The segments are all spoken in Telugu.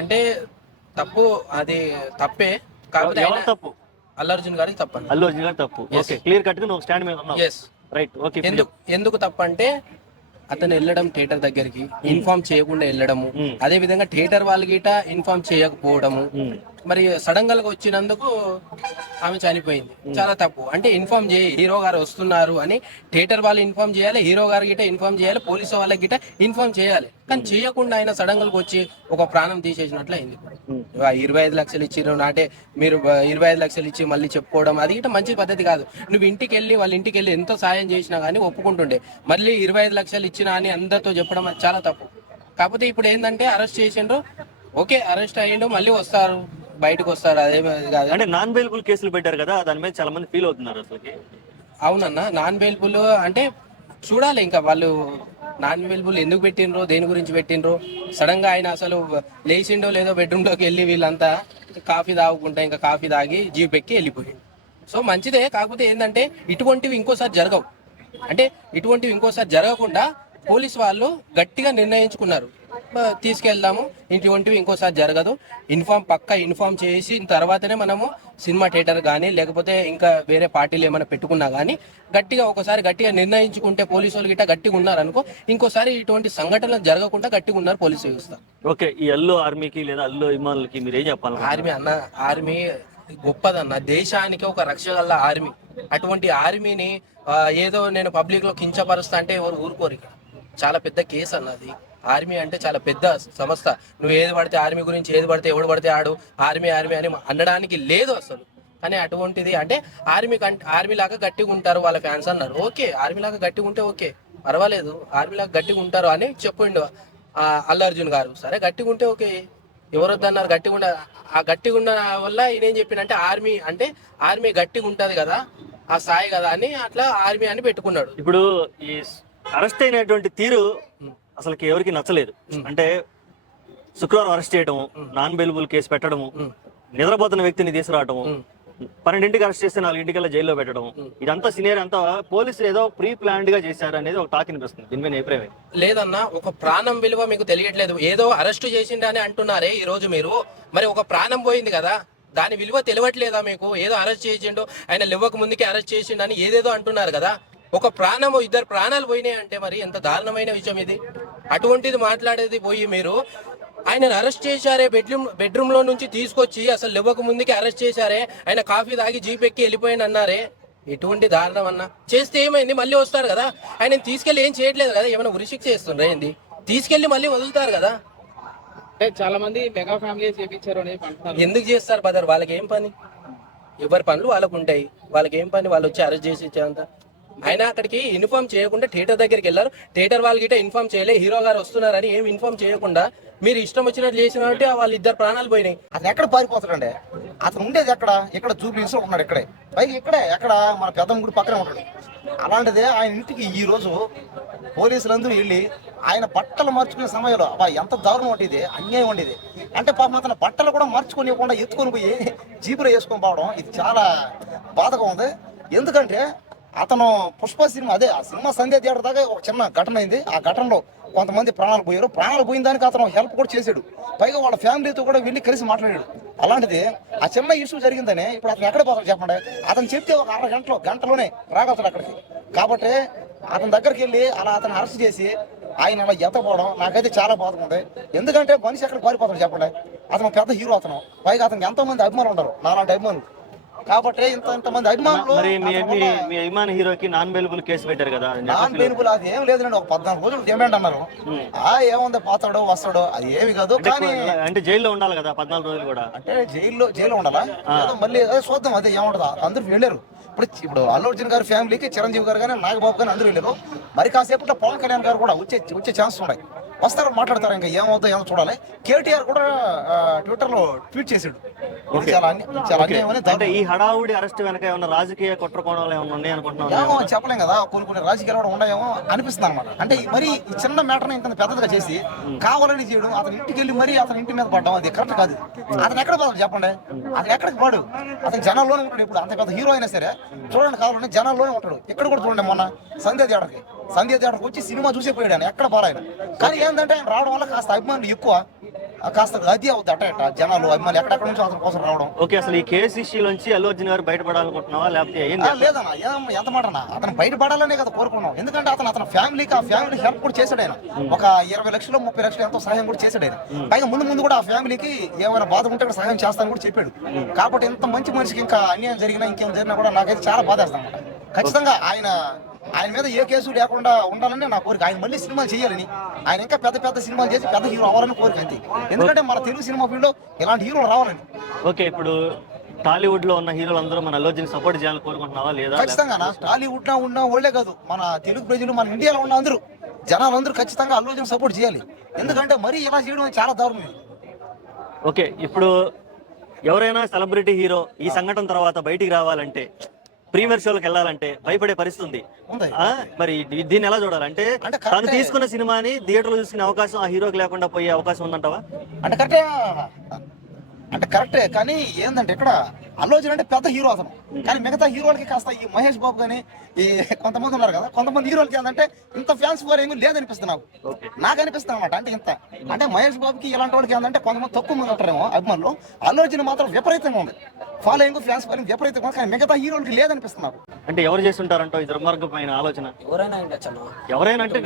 అంటే తప్పు, అది తప్పే. కాకపోతే తప్పు అల్లు అర్జున్ గారికి తప్పండి. అల్లు అర్జున్ గారు తప్పు. ఓకే, క్లియర్ కట్ గా నువ్వు స్టాండ్ మీద ఉన్నావు. ఎస్. Right, okay. ఎందుకు తప్పు అంటే అతను వెళ్ళడం థియేటర్ దగ్గరికి ఇన్ఫార్మ్ చేయకుండా వెళ్ళడము, అదే విధంగా థియేటర్ వాళ్ళ గిట ఇన్ఫార్మ్ చేయకపోవడము, మరి సడన్ గా వచ్చినందుకు ఆమె చనిపోయింది. చాలా తప్పు. అంటే ఇన్ఫార్మ్ చేయి, హీరో గారు వస్తున్నారు అని థియేటర్ వాళ్ళు ఇన్ఫార్మ్ చేయాలి, హీరో గారి గిట ఇన్ఫార్మ్ చేయాలి, పోలీసు వాళ్ళకి గిట ఇన్ఫార్మ్ చేయాలి. కానీ చేయకుండా ఆయన సడన్ గా వచ్చి ఒక ప్రాణం తీసేసినట్లు అయింది. 25 లక్షలు ఇచ్చిరు అంటే మీరు 25 లక్షలు ఇచ్చి మళ్ళీ చెప్పుకోవడం అది గిట మంచి పద్ధతి కాదు. నువ్వు ఇంటికి వెళ్ళి వాళ్ళ ఇంటికి వెళ్ళి ఎంతో సాయం చేసినా కానీ ఒప్పుకుంటుండే, మళ్ళీ 25 లక్షలు ఇచ్చినా అని అందరితో చెప్పడం అది చాలా తప్పు. కాకపోతే ఇప్పుడు ఏంటంటే అరెస్ట్ చేసిండ్రు, ఓకే అరెస్ట్ అయ్యిండు, మళ్ళీ వస్తారు, బయటకు వస్తారు, అదేమి కాదు. అంటే నాన్ బెయిలబుల్ కేసులు పెట్టారు కదా, దాని మీద చాలా మంది ఫీల్ అవుతున్నారు అసలు. అవునన్నా, నాన్ బెయిలబుల్ అంటే చూడాలి ఇంకా వాళ్ళు నాన్ అవైలబుల్ ఎందుకు పెట్టినరో, దేని గురించి పెట్టినరో. సడన్ గా ఆయన అసలు లేచిండో లేదో బెడ్రూమ్ లోకి వెళ్ళి వీళ్ళంతా కాఫీ తాగుకుంటా ఇంకా కాఫీ తాగి జీప్ ఎక్కి వెళ్ళిపోయింది. సో మంచిదే. కాకపోతే ఏంటంటే ఇటువంటివి ఇంకోసారి జరగవు. అంటే ఇటువంటివి ఇంకోసారి జరగకుండా పోలీస్ వాళ్ళు గట్టిగా నిర్ణయించుకున్నారు, తీసుకెళ్దాము, ఇటువంటివి ఇంకోసారి జరగదు, పక్కా ఇన్ఫార్మ్ చేసి తర్వాతనే మనము సినిమా థియేటర్ కానీ లేకపోతే ఇంకా వేరే పార్టీలు ఏమైనా పెట్టుకున్నా కానీ గట్టిగా ఒకసారి గట్టిగా నిర్ణయించుకుంటే పోలీసు వాళ్ళు గిట్ట గట్టిగా ఉన్నారు అనుకో, ఇంకోసారి ఇటువంటి సంఘటనలు జరగకుండా గట్టిగా ఉన్నారు పోలీసు వ్యవస్థ. ఓకే, ఈ అల్లు ఆర్మీకి లేదా అల్లు అభిమానులకి మీరు ఏం చెప్పాలి? ఆర్మీ గొప్పదన్న, దేశానికి ఒక రక్షగల ఆర్మీ. అటువంటి ఆర్మీని ఏదో నేను పబ్లిక్ లో కించపరుస్తా అంటే ఎవరు ఊరుకోరు. ఇక్కడ చాలా పెద్ద కేసు అన్నది. ఆర్మీ అంటే చాలా పెద్ద సంస్థ. నువ్వు ఏది పడితే ఆర్మీ గురించి ఏది పడితే ఎవడు పడితే ఆడు ఆర్మీ ఆర్మీ అని అనడానికి లేదు అసలు. కానీ అటువంటిది అంటే ఆర్మీ లాగా గట్టిగా ఉంటారు వాళ్ళ ఫ్యాన్స్ అన్నారు. ఓకే, ఆర్మీ లాగా గట్టిగా ఉంటే ఓకే, పర్వాలేదు, ఆర్మీ లాగా గట్టిగా ఉంటారు అని చెప్పిండు అల్లు అర్జున్ గారు. సరే గట్టిగా ఉంటే ఓకే, ఎవరొద్దన్నారు, గట్టిగా ఉండ. ఆ గట్టిగా ఉన్న వల్ల ఈయన ఏం చెప్పిండంటే ఆర్మీ గట్టిగా ఉంటది కదా, ఆ స్థాయి కదా అని అట్లా ఆర్మీ అని పెట్టుకున్నాడు. ఇప్పుడు ఈ అరెస్ట్ అయినటువంటి తీరు అసలుకి ఎవరికి నచ్చలేదు. అంటే శుక్రవారం అరెస్ట్ చేయడము, నాన్ బెయిలబుల్ కేసు పెట్టడము, నిద్రపోతున్న వ్యక్తిని తీసుకురావటము, 12ంటికి అరెస్ట్ చేస్తే 4ంటికల్లా జైల్లో పెట్టడం, ఇదంతా సీనియర్ అంతా పోలీసులు ఏదో ప్రీ ప్లాన్డ్ గా చేశారు అనేది ఒక టాక్ అనిపిస్తుంది. దీని మీద అభిప్రాయం లేదన్నా, ఒక ప్రాణం విలువ మీకు తెలియట్లేదు. ఏదో అరెస్ట్ చేసిండని అంటున్నారే ఈ రోజు మీరు, మరి ఒక ప్రాణం పోయింది కదా, దాని విలువ తెలియట్లేదా మీకు? ఏదో అరెస్ట్ చేసిండు, ఆయన లివ్వక ముందుకే అరెస్ట్ చేసిండని ఏదేదో అంటున్నారు కదా. ఒక ప్రాణము, 2 ప్రాణాలు పోయినాయి అంటే మరి ఎంత దారుణమైన విషయం ఇది. అటువంటిది మాట్లాడేది పోయి మీరు ఆయనను అరెస్ట్ చేశారే, బెడ్రూమ్ లో నుంచి తీసుకొచ్చి అసలు లివ్వక ముందుకే అరెస్ట్ చేశారే, ఆయన కాఫీ తాగి జీప్ ఎక్కి వెళ్ళిపోయాను అన్నారే, ఎటువంటి దారుణం అన్నా. చేస్తే ఏమైంది, మళ్ళీ వస్తారు కదా. ఆయన తీసుకెళ్లి ఏం చేయట్లేదు కదా, ఏమైనా ఉరిశిక్ష చేస్తుండ్రా ఏంది? తీసుకెళ్లి మళ్ళీ వదులుతారు కదా. అంటే చాలా మంది మెగా ఫ్యామిలీ చేపించారు అనేది అంటున్నారు. ఎందుకు చేస్తారు బదర్? వాళ్ళకి ఏం పని? ఎవరి పనులు వాళ్ళకు ఉంటాయి. వాళ్ళకి ఏం పని? వాళ్ళు వచ్చి అరెస్ట్ చేసి ఇచ్చేంత. ఆయన అక్కడికి ఇన్ఫార్మ్ చేయకుండా థియేటర్ దగ్గరికి వెళ్ళారు. థియేటర్ వాళ్ళ గిట్ట ఇన్ఫార్మ్ చేయలే, హీరో గారు వస్తున్నారని ఏం ఇన్ఫార్మ్ చేయకుండా మీరు ఇష్టం వచ్చినట్టు చేసినట్టు వాళ్ళ 2 ప్రాణాలు పోయినాయి. అతను ఎక్కడ పారిపోతాడండి? అతను ఉండేది ఇక్కడ జూబ్లీస్ లో ఉన్నాడు, ఇక్కడే పైకి ఎక్కడ మన పెద్దమ్మ గుడి పక్కనే ఉంటాడు. అలాంటిదే ఆయన ఇంటికి ఈ రోజు పోలీసులందరూ వెళ్ళి ఆయన బట్టలు మార్చుకునే సమయంలో ఎంత దారుణం ఉండేది, అన్యాయం ఉండేది. అంటే పాపం అతను బట్టలు కూడా మార్చుకోనివ్వకుండా ఎత్తుకొని పోయి జీపులో వేసుకొని పోవడం ఇది చాలా బాధగా ఉంది. ఎందుకంటే అతను పుష్ప సినిమా, అదే ఆ సినిమా సంధ్య థియేటర్ దాకా ఒక చిన్న ఘటన అయింది. ఆ ఘటనలో కొంతమంది ప్రాణాలు పోయిన దానికి అతను హెల్ప్ కూడా చేశాడు. పైగా వాళ్ళ ఫ్యామిలీతో కూడా వెళ్ళి కలిసి మాట్లాడాడు. అలాంటిది ఆ చిన్న ఇష్యూ జరిగిందని ఇప్పుడు అతను ఎక్కడ పోతాడు చెప్పండి? అతను చెప్తే ఒక గంటలోనే రాగలుగుతాడు అక్కడికి. కాబట్టి అతని దగ్గరికి వెళ్ళి అలా అతను అరెస్ట్ చేసి ఆయన అలా ఎత్తపోవడం నాకైతే చాలా బాధగా ఉంది. ఎందుకంటే మనిషి ఎక్కడ పారిపోతాడు చెప్పండి? అతను పెద్ద హీరో, అతను పైగా అతనికి ఎంతో మంది అభిమానులు ఉన్నారు, నాలాంటి అభిమానులు. కాబట్టి ఇంతమంది అభిమానులు. మీ అభిమాన హీరోకి నాన్ బెయిలబుల్ కేసు పెట్టారు కదా? నాన్ బెయిలబుల్ అది ఏం లేదండి, ఒక 14 రోజులు డిమాండ్ అన్నారు. ఏముంది, పోతాడో వస్తాడో అది ఏమి కాదు. కానీ అంటే జైల్లో ఉండాలి కదా 14 రోజులు కూడా. అంటే జైల్లో ఉండాలా? మళ్ళీ చూద్దాం, అదే ఏముంటదా. అందరూ వెళ్ళారు. ఇప్పుడు అల్లు అర్జున్ గారి ఫ్యామిలీకి చిరంజీవి గారు కానీ నాగబాబు కానీ అందరూ వెళ్ళారు. మరి కాసేపట్లో పవన్ కళ్యాణ్ గారు కూడా వచ్చే ఛాన్స్ ఉన్నాయి. వస్తారు, మాట్లాడతారు. ఇంకా ఏమవుతుందో ఏమో చూడాలి. కేటీఆర్ కూడా ట్విట్టర్ లో ట్వీట్ చేసాడు. ఈ హడావుడి అరెస్ట్ వెనక ఏమన్నా రాజకీయ కుట్ర కోణాలు ఏమన్నా ఉన్నాయి అనుకుంటున్నాను. ఏమో చెప్పలేం కదా, కొన్ని రాజకీయాలు కూడా ఉన్నాయేమో అనిపిస్తుంది అనమాట. అంటే మరి ఈ చిన్న మ్యాటర్ని ఇంత పెద్దగా చేసి కావాలని చేయడం, అతని ఇంటికి వెళ్ళి మరీ అతని ఇంటి మీద పడ్డం అది కరెక్ట్ కాదు. అతను ఎక్కడ పోతాడు చెప్పండి? అతను ఎక్కడికి పాడు? అతను జనాల్లోనే ఉంటాడు. ఇప్పుడు అంత పెద్ద హీరో అయినా సరే చూడండి, కావాలంటే జనాల్లోనే ఉంటాడు. ఇక్కడ కూడా చూడండి, మొన్న సంధ్య థియేటర్కి వచ్చి సినిమా చూసే పోయాడు, ఎక్కడ పోరాయన. కానీ ఏంటంటే ఆయన రావడం వల్ల కాస్త అభిమానులు ఎక్కువ. కాస్త అది అవుద్ది అట్ట జనాలు అభిమానులు ఎక్కడెక్కడ నుంచి అతని కోసం రావడం. ఓకే, అసలు ఈ కేసు ఇష్యూలోంచి అల్లు అర్జున్ గారు బయటపడాలనుకుంటున్నావా లేకపోతే ఏంది? లేదన్నా ఎంత మాట అన్న, అతను బయటపడాలనే కదా కోరుకున్నాం. ఎందుకంటే అతని ఫ్యామిలీకి ఆ ఫ్యామిలీ హెల్ప్ కూడా చేశాడు ఆయన. ఒక 20 లక్షలు 30 లక్షలు ఎంతో సహాయం కూడా చేశాడు ఆయన. పైగా ముందు కూడా ఆ ఫ్యామిలీకి ఏమైనా బాధ ఉంటే కూడా సహాయం చేస్తానని కూడా చెప్పాడు. కాబట్టి ఇంత మంచి మనిషికి ఇంకా అన్యాయం జరిగినా ఇంకేం జరిగినా కూడా నాకైతే చాలా బాధేస్తాను అన్నమాట. ఖచ్చితంగా ఆయన మీద ఏ కేసు లేకుండా ఉండాలని నా కోరిక. ఆయన మళ్ళీ సినిమాలు చేయాలని, ఆయన ఇంకా పెద్ద సినిమాలు చేసి పెద్ద హీరో అవ్వాలని కోరిక అంతే. ఎందుకంటే మన తెలుగు సినిమా ఫీల్డ్ లో ఇలాంటి హీరోలు రావాలని. ఓకే, ఇప్పుడు టాలీవుడ్ లో ఉన్న హీరోలు అందరూ మన అల్లు అర్జున్ సపోర్ట్ చేయాలని కోరుకుంటున్నావా లేదా? ఖచ్చితంగా టాలీవుడ్ లో ఉన్న వాళ్ళే కాదు, మన తెలుగు ప్రజలు, మన ఇండియాలో ఉన్న అందరూ జనాలందరూ ఖచ్చితంగా అల్లు అర్జున్ సపోర్ట్ చేయాలి. ఎందుకంటే మరీ ఇలా చేయడం చాలా దారుణం. ఓకే, ఇప్పుడు ఎవరైనా సెలబ్రిటీ హీరో ఈ సంఘటన తర్వాత బయటికి రావాలంటే, ప్రీమియర్ షోలకు వెళ్ళాలంటే భయపడే పరిస్థితి ఉంది. మరి దీన్ని ఎలా చూడాలంటే తను తీసుకున్న సినిమాని థియేటర్లో చూసుకునే అవకాశం ఆ హీరోకి లేకుండా పోయే అవకాశం ఉందంటావా? అంటే కరెక్టే, కానీ ఏంటంటే ఇక్కడ అల్లు అర్జున్ అంటే పెద్ద హీరో అతను. కానీ మిగతా హీరోలకి కాస్త ఈ మహేష్ బాబు కానీ ఈ కొంతమంది ఉన్నారు కదా, కొంతమంది హీరోలకి ఏంటంటే ఇంత ఫ్యాన్స్ ఫోర్ ఏమీ లేదనిపిస్తుంది నాకు అనిపిస్తుంది అనమాట. అంటే మహేష్ బాబుకి ఇలాంటి వాళ్ళకి ఏంటంటే కొంతమంది తక్కువ మంది ఉంటారేమో అభిమానులు. అల్లు అర్జున్ మాత్రం విపరీతంగా ఉంది, ఫాలోయింగ్ ఫ్యాన్స్ ఫాలోయింగ్ విపరీతంగా ఉంది. కానీ మిగతా హీరోలకి లేదనిపిస్తుంది. అంటే ఎవరు చేస్తుంటారంటో ఈ దుర్మార్గమైన ఆలోచన? ఎవరైనా అంటే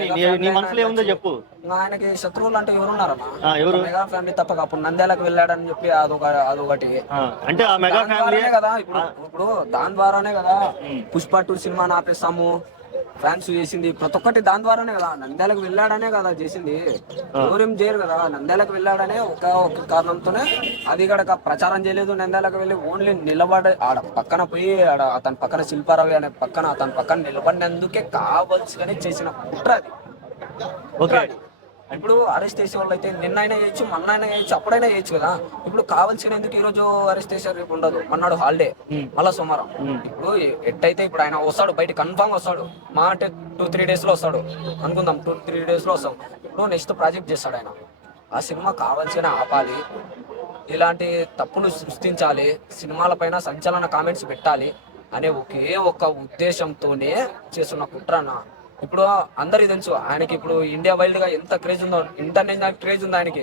నీ మనసులో ఏముందో చెప్పు. ఆయనకి శత్రువులు అంటే ఎవరున్నారన్నా? ఎవరు? మెగా ఫ్యామిలీ తప్పక అప్పుడు నంద్యాలకు వెళ్ళాడని చెప్పి అదొకటి. అంటే ఆ మెగా ఫ్యామిలీ కదా ఇప్పుడు దాని ద్వారానే కదా పుష్ప 2 సినిమాని ఆపేస్తాము ఫ్యాన్స్ చేసింది. ప్రతి ఒక్కటి దాని ద్వారానే కదా. నంద్యాలకు వెళ్ళాడనే కదా చేసింది, ఎవరేం చేయరు కదా. నంద్యాలకు వెళ్ళాడనే ఒక కారణంతోనే అది కూడా ప్రచారం చేయలేదు. నంద్యాలకు వెళ్ళి ఓన్లీ నిలబడి ఆడ పక్కన పోయి అతని పక్కన శిల్పారావు అనే అతని పక్కన నిలబడినందుకే కావాల్సిగానే చేసిన కుట్ర అది. ఓకే, ఇప్పుడు అరెస్ట్ చేసే వాళ్ళు అయితే నిన్నైనా చేయొచ్చు, మొన్నైనా చేయొచ్చు, అప్పుడైనా చేయొచ్చు కదా. ఇప్పుడు కావాల్సిన ఎందుకు ఈ రోజు అరెస్ట్ చేశారు, రేపు ఉండదు, మన్నాడు హాలిడే, మళ్ళా సోమవారం. ఇప్పుడు ఎట్టయితే ఇప్పుడు ఆయన వస్తాడు బయట, కన్ఫామ్ వస్తాడు. మా అంటే 2-3 days లో వస్తాడు అనుకుందాం, 2-3 days లో వస్తాం. ఇప్పుడు నెక్స్ట్ ప్రాజెక్ట్ చేస్తాడు ఆయన. ఆ సినిమా కావాల్సిన ఆపాలి, ఇలాంటి తప్పులు సృష్టించాలి, సినిమాల పైన సంచలన కామెంట్స్ పెట్టాలి అనే ఒక్క ఉద్దేశంతోనే చేస్తున్న కుట్రన. ఇప్పుడు అందరికి తెలుసు ఆయనకి ఇప్పుడు ఇండియా వైల్డ్ గా ఎంత క్రేజ్ ఉందో, ఇంటర్నేషనల్ క్రేజ్ ఉంది ఆయనకి.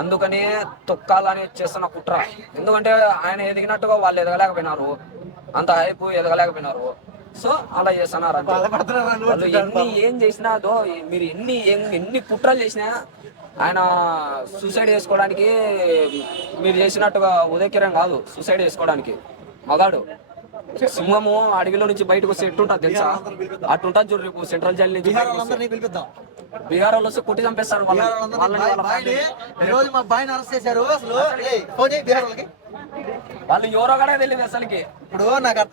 అందుకనే తొక్కాలని చేస్తున్న కుట్ర. ఎందుకంటే ఆయన ఎదిగినట్టుగా వాళ్ళు ఎదగలేకపోయినారు, అంత హైప్ ఎదగలేకపోయినారు. సో అలా చేస్తున్నారు. వాళ్ళు ఏం చేసినాదో, మీరు ఎన్ని కుట్రలు చేసినా ఆయన సూసైడ్ చేసుకోవడానికి మీరు చేసినట్టుగా ఉదయకిరణ్ కాదు సూసైడ్ చేసుకోవడానికి. మగాడు సింహము అడవిలో నుంచి బయటకు వస్తే ఎట్టుంటా తెలుసా? అట్టుంటా చూడు. రేపు సెంట్రల్ జైలు నుంచి బీహార్ వాళ్ళు వస్తే కొట్టి చంపేస్తారు వాళ్ళు. ఎవరో కూడా తెలియదు అసలుకి. ఇప్పుడు నాకు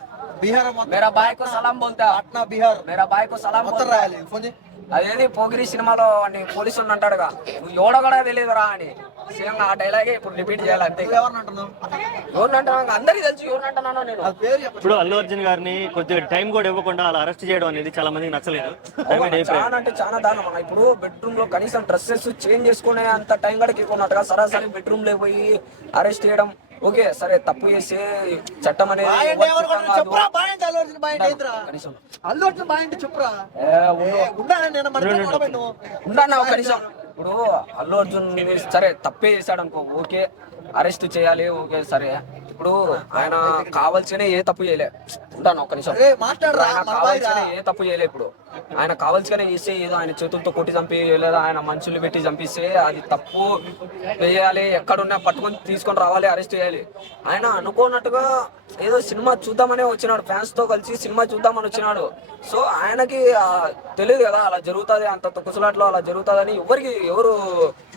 బీహార్ మేరా బాయ్ కో సలాం బోల్తా, బీహార్ మేరా బాయ్ కో సలాం బోల్తా. అదేది పోగిరి సినిమాలో పోలీసులు అంటాడుగా, నువ్వు ఎవడో కూడా తెలియదురా అని. సేమ్ ఆ డైలాగే ఇప్పుడు రిపీట్ చేయాలి అంతే. ఎవరినంటున్నా అందరికి తెలుసు ఎవరినంటున్నానో నేను. ఇప్పుడు అల్లు అర్జున్ గారిని కొద్దిగా టైం కూడా ఇవ్వకుండా అలా అరెస్ట్ చేయడం అనేది చాలా మందికి నచ్చలేదు. చాలా అంటే చాలా దారుణం. ఇప్పుడు బెడ్రూమ్ లో కనీసం డ్రెస్సెస్ చేంజ్ చేసుకునే అంత టైం కూడా ఇవ్వకున్నట్టుగా సరాసరి బెడ్రూమ్ లో పోయి అరెస్ట్ చేయడం. ఓకే సరే, తప్పు చేసే చట్టం అనేది కనీసం. ఇప్పుడు అల్లు అర్జున్ సరే తప్పే చేశాడు అనుకో, ఓకే అరెస్ట్ చేయాలి, ఓకే సరే. ఇప్పుడు ఆయన కావాల్సిన ఏ తప్పు చేయలే, ఉంటాను ఒక నిమిషం. కావాల్సిన ఏ తప్పు చేయలే. ఇప్పుడు ఆయన కావాల్సిన చేస్తే ఏదో ఆయన చేతులతో కొట్టి చంపి లేదా ఆయన మనుషులు పెట్టి చంపిస్తే అది తప్పు వేయాలి. ఎక్కడున్నా పట్టుకొని తీసుకొని రావాలి, అరెస్ట్ చేయాలి. ఆయన అనుకోనట్టుగా ఏదో సినిమా చూద్దామనే వచ్చినాడు, ఫ్యాన్స్ తో కలిసి సినిమా చూద్దామని వచ్చినాడు. సో ఆయనకి తెలియదు కదా అలా జరుగుతుంది, అంత తొక్కుసలాట్లో అలా జరుగుతుందని. ఎవరు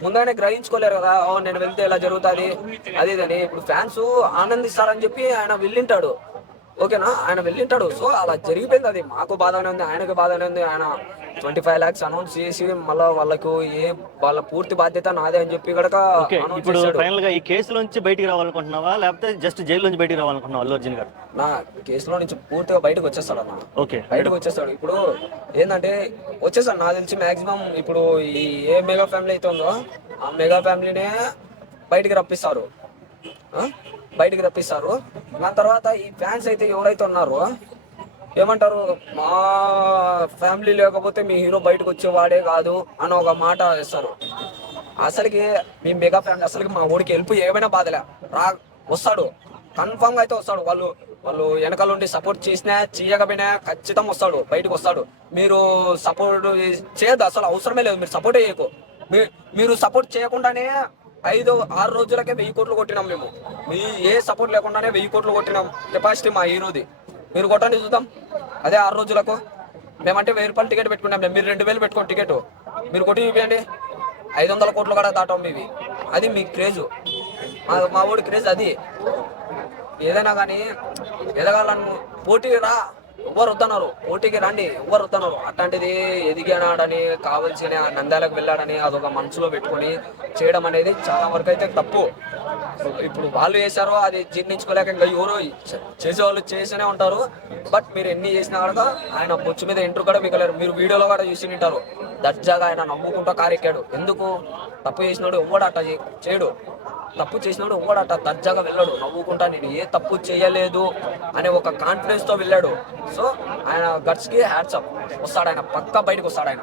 ముందైనా గ్రహించుకోలేరు కదా, నేను వెళ్తే ఇలా జరుగుతుంది అది ఇదని. ఇప్పుడు ఫ్యాన్స్ ఆనందిస్తారని చెప్పి ఆయన వెళ్ళింటాడు, ఓకేనా, ఆయన వెళ్ళింటాడు. సో అలా జరిగిపోయింది. అది మాకు బాధనే ఉంది, ఆయనకు బాధనే ఉంది. ఆయన 25 lakhs అనౌన్స్ చేసి మళ్ళీ వాళ్ళకు వాళ్ళ పూర్తి బాధ్యత నాదే అని చెప్పి కనుక. ఇప్పుడు ఫైనల్ గా ఈ కేసు నుంచి బయటికి రావాలనుకుంటున్నావా లేకపోతే జస్ట్ జైలు నుంచి బయటికి రావాలనుకుంటున్నావా అల్లు అర్జున్ గారు? నా కేసులో నుంచి పూర్తిగా బయటకు వచ్చేస్తాడు అన్న. ఓకే, బయటకు వచ్చేస్తాడు. ఇప్పుడు ఏంటంటే వచ్చేసాడు నాకు తెలిసి మాక్సిమం. ఇప్పుడు ఈ ఏ మెగా ఫ్యామిలీ అయితే ఉందో ఆ మెగా ఫ్యామిలీనే బయటికి రప్పిస్తారు. దాని తర్వాత ఈ ఫ్యాన్స్ అయితే ఎవరైతే ఉన్నారో ఏమంటారు, మా ఫ్యామిలీ లేకపోతే మీ హీరో బయటకు వచ్చేవాడే కాదు అని ఒక మాట వేస్తారు. అసలుకి మేము మెగా ఫ్యామిలీ అసలుకి మా ఊరికి హెల్ప్ ఏమైనా బాధలే వస్తాడు, కన్ఫామ్ గా అయితే వస్తాడు. వాళ్ళు వెనకాల ఉండి సపోర్ట్ చేసినా చేయకపోయినా ఖచ్చితంగా వస్తాడు, బయటకు వస్తాడు. మీరు సపోర్ట్ చేయద్దు, అసలు అవసరమే లేదు. మీరు సపోర్ట్ చేయకు, మీరు సపోర్ట్ చేయకుండానే 5-6 రోజులకే 1000 కోట్లు కొట్టినాం మేము. మీ ఏ సపోర్ట్ లేకుండానే 1000 కోట్లు కొట్టినాం కెపాసిటీ మా హీరోది. మీరు కొట్టండి చూద్దాం. అదే 6 రోజులకు మేమంటే 1000 రూపాయలు టికెట్ పెట్టుకున్నాం, మీరు 2000 పెట్టుకోండి టికెట్, మీరు కొట్టి చూపించండి. 500 కోట్లు కూడా దాటాం మీవి. అది మీ క్రేజు, మా ఊడి క్రేజ్ అది. ఏదైనా కానీ ఎదగాలను పోటీ రా, ఎవ్వరు వద్దన్నారు, పోటీకి రండి, ఎవ్వరు వద్దన్నారు. అట్లాంటిది ఎదిగానాడని కావాల్సిన నంద్యాలకు వెళ్ళాడని అదొక మనసులో పెట్టుకొని చేయడం అనేది చాలా వరకు అయితే తప్పు. ఇప్పుడు వాళ్ళు చేశారో అది జీర్ణించుకోలేక ఇంకా ఎవరో చేసేవాళ్ళు చేస్తూనే ఉంటారు. బట్ మీరు ఎన్ని చేసినా కూడా ఆయన బొచ్చు మీద ఎంట్రు కూడా మిగలేరు. మీరు వీడియోలో కూడా చూసి ఉంటారు, దర్జాగా ఆయన నవ్వుకుంటూ కారెక్కాడు. ఎందుకు? తప్పు చేసినాడు ఎవ్వడట చేయడు, తప్పు చేసినాడు ఎవ్వడట దర్జాగా వెళ్ళాడు, నవ్వుకుంటా నేను ఏ తప్పు చేయలేదు అనే ఒక కాన్ఫిడెన్స్ తో వెళ్ళాడు. సో ఆయన గట్స్ కి హ్యాట్స్ ఆఫ్. వస్తాడు ఆయన, పక్కా బయటకు వస్తాడు ఆయన.